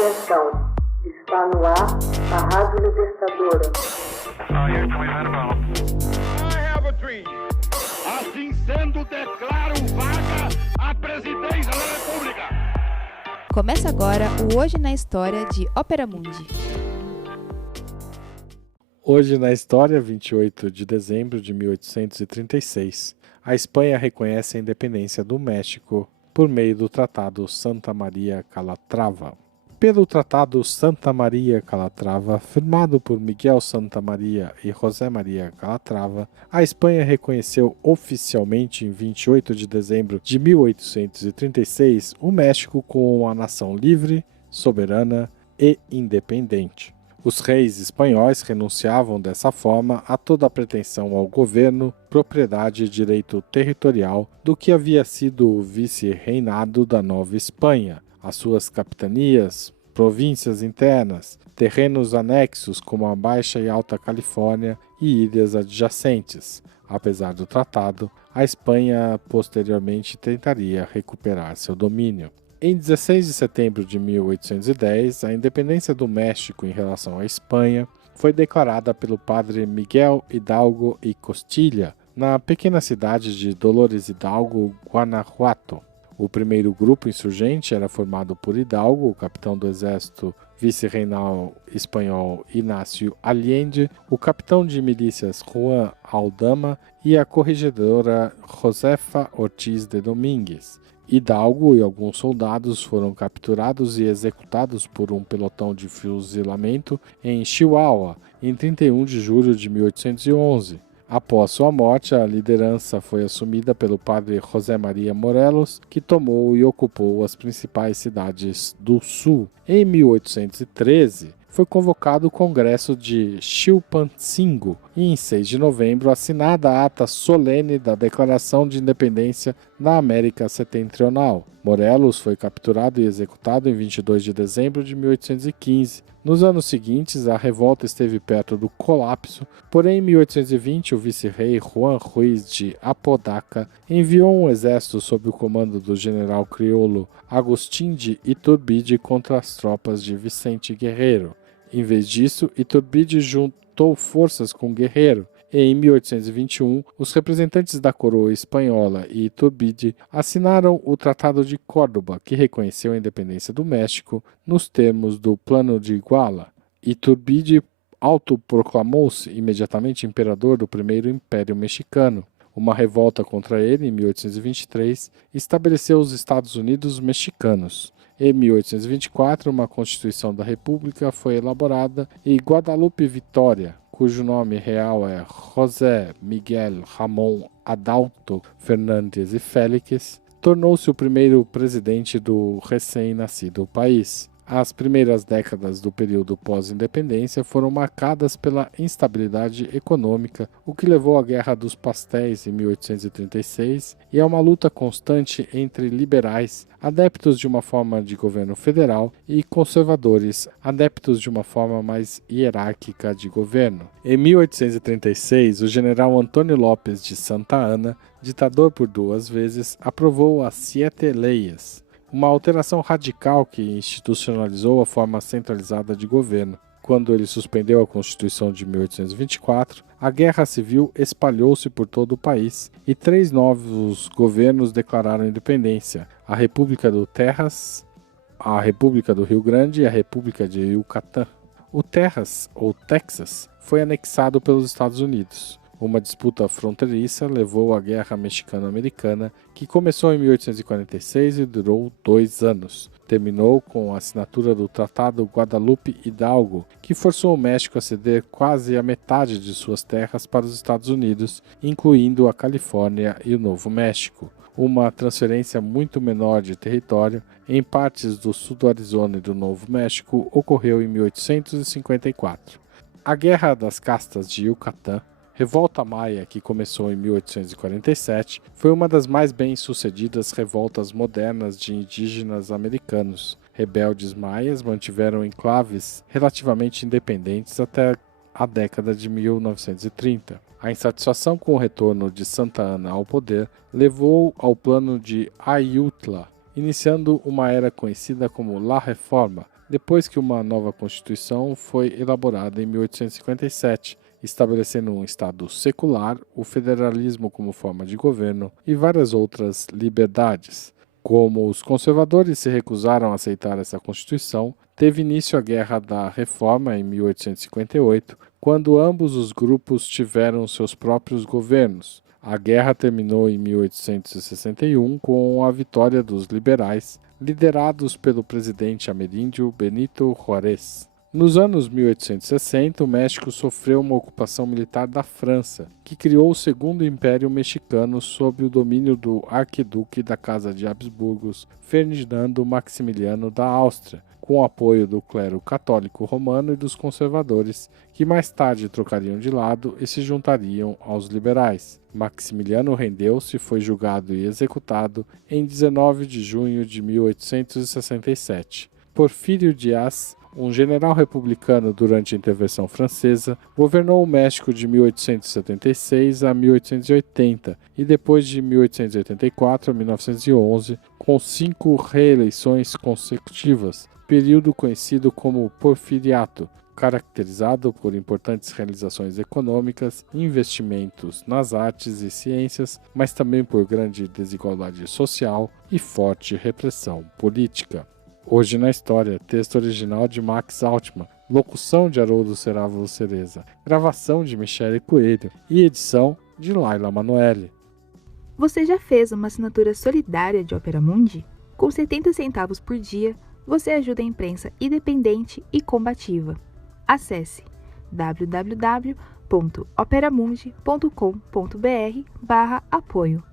Atenção, está no ar a Rádio Libertadora. Assim sendo, declaro vaga a presidência da República. Começa agora o Hoje na História de Ópera Mundi. Hoje na História, 28 de dezembro de 1836, a Espanha reconhece a independência do México por meio do Tratado Santa Maria Calatrava. Pelo Tratado Santa Maria Calatrava, firmado por Miguel Santa Maria e José Maria Calatrava, a Espanha reconheceu oficialmente em 28 de dezembro de 1836 o México como uma nação livre, soberana e independente. Os reis espanhóis renunciavam dessa forma a toda a pretensão ao governo, propriedade e direito territorial do que havia sido o vice-reinado da Nova Espanha, as suas capitanias, províncias internas, terrenos anexos como a Baixa e Alta Califórnia e ilhas adjacentes. Apesar do tratado, a Espanha posteriormente tentaria recuperar seu domínio. Em 16 de setembro de 1810, a independência do México em relação à Espanha foi declarada pelo padre Miguel Hidalgo y Costilla, na pequena cidade de Dolores Hidalgo, Guanajuato. O primeiro grupo insurgente era formado por Hidalgo, o capitão do exército vice-reinal espanhol Ignacio Allende, o capitão de milícias Juan Aldama e a corregedora Josefa Ortiz de Domínguez. Hidalgo e alguns soldados foram capturados e executados por um pelotão de fuzilamento em Chihuahua, em 31 de julho de 1811. Após sua morte, a liderança foi assumida pelo padre José Maria Morelos, que tomou e ocupou as principais cidades do sul. Em 1813, foi convocado o Congresso de Chilpancingo e, em 6 de novembro, assinada a ata solene da Declaração de Independência da América Setentrional. Morelos foi capturado e executado em 22 de dezembro de 1815. Nos anos seguintes, a revolta esteve perto do colapso, porém em 1820 o vice-rei Juan Ruiz de Apodaca enviou um exército sob o comando do general crioulo Agustín de Iturbide contra as tropas de Vicente Guerreiro. Em vez disso, Iturbide juntou forças com Guerreiro, e em 1821, os representantes da coroa espanhola e Iturbide assinaram o Tratado de Córdoba, que reconheceu a independência do México nos termos do Plano de Iguala. Iturbide autoproclamou-se imediatamente imperador do primeiro Império Mexicano. Uma revolta contra ele, em 1823, estabeleceu os Estados Unidos mexicanos. Em 1824, uma Constituição da República foi elaborada e Guadalupe Vitória, cujo nome real é José Miguel Ramón Adalto Fernández y Félix, tornou-se o primeiro presidente do recém-nascido país. As primeiras décadas do período pós-independência foram marcadas pela instabilidade econômica, o que levou à Guerra dos Pastéis em 1836 e a uma luta constante entre liberais, adeptos de uma forma de governo federal, e conservadores, adeptos de uma forma mais hierárquica de governo. Em 1836, o general Antônio Lopes de Santa Anna, ditador por 2 vezes, aprovou as Siete Leyes, uma alteração radical que institucionalizou a forma centralizada de governo. Quando ele suspendeu a Constituição de 1824, a Guerra Civil espalhou-se por todo o país e 3 novos governos declararam independência: a República do Texas, a República do Rio Grande e a República de Yucatán. O Texas, ou Texas, foi anexado pelos Estados Unidos. Uma disputa fronteiriça levou à Guerra Mexicano-Americana, que começou em 1846 e durou 2 anos. Terminou com a assinatura do Tratado Guadalupe Hidalgo, que forçou o México a ceder quase a metade de suas terras para os Estados Unidos, incluindo a Califórnia e o Novo México. Uma transferência muito menor de território em partes do sul do Arizona e do Novo México ocorreu em 1854. A Guerra das Castas de Yucatán, Revolta Maia, que começou em 1847, foi uma das mais bem-sucedidas revoltas modernas de indígenas americanos. Rebeldes maias mantiveram enclaves relativamente independentes até a década de 1930. A insatisfação com o retorno de Santa Anna ao poder levou ao plano de Ayutla, iniciando uma era conhecida como La Reforma, depois que uma nova Constituição foi elaborada em 1857, estabelecendo um Estado secular, o federalismo como forma de governo e várias outras liberdades. Como os conservadores se recusaram a aceitar essa Constituição, teve início a Guerra da Reforma em 1858, quando ambos os grupos tiveram seus próprios governos. A guerra terminou em 1861 com a vitória dos liberais, liderados pelo presidente ameríndio Benito Juárez. Nos anos 1860, o México sofreu uma ocupação militar da França, que criou o Segundo Império Mexicano sob o domínio do arquiduque da Casa de Habsburgos, Ferdinando Maximiliano da Áustria, com o apoio do clero católico romano e dos conservadores, que mais tarde trocariam de lado e se juntariam aos liberais. Maximiliano rendeu-se e foi julgado e executado em 19 de junho de 1867. Porfírio Dias, um general republicano durante a intervenção francesa, governou o México de 1876 a 1880 e depois de 1884 a 1911, com 5 reeleições consecutivas, período conhecido como Porfiriato, caracterizado por importantes realizações econômicas, investimentos nas artes e ciências, mas também por grande desigualdade social e forte repressão política. Hoje na História, texto original de Max Altman, locução de Haroldo Cerávulo Cereza, gravação de Michele Coelho e edição de Laila Manoeli. Você já fez uma assinatura solidária de Opera Mundi? Com 70 centavos por dia, você ajuda a imprensa independente e combativa. Acesse www.operamundi.com.br/apoio.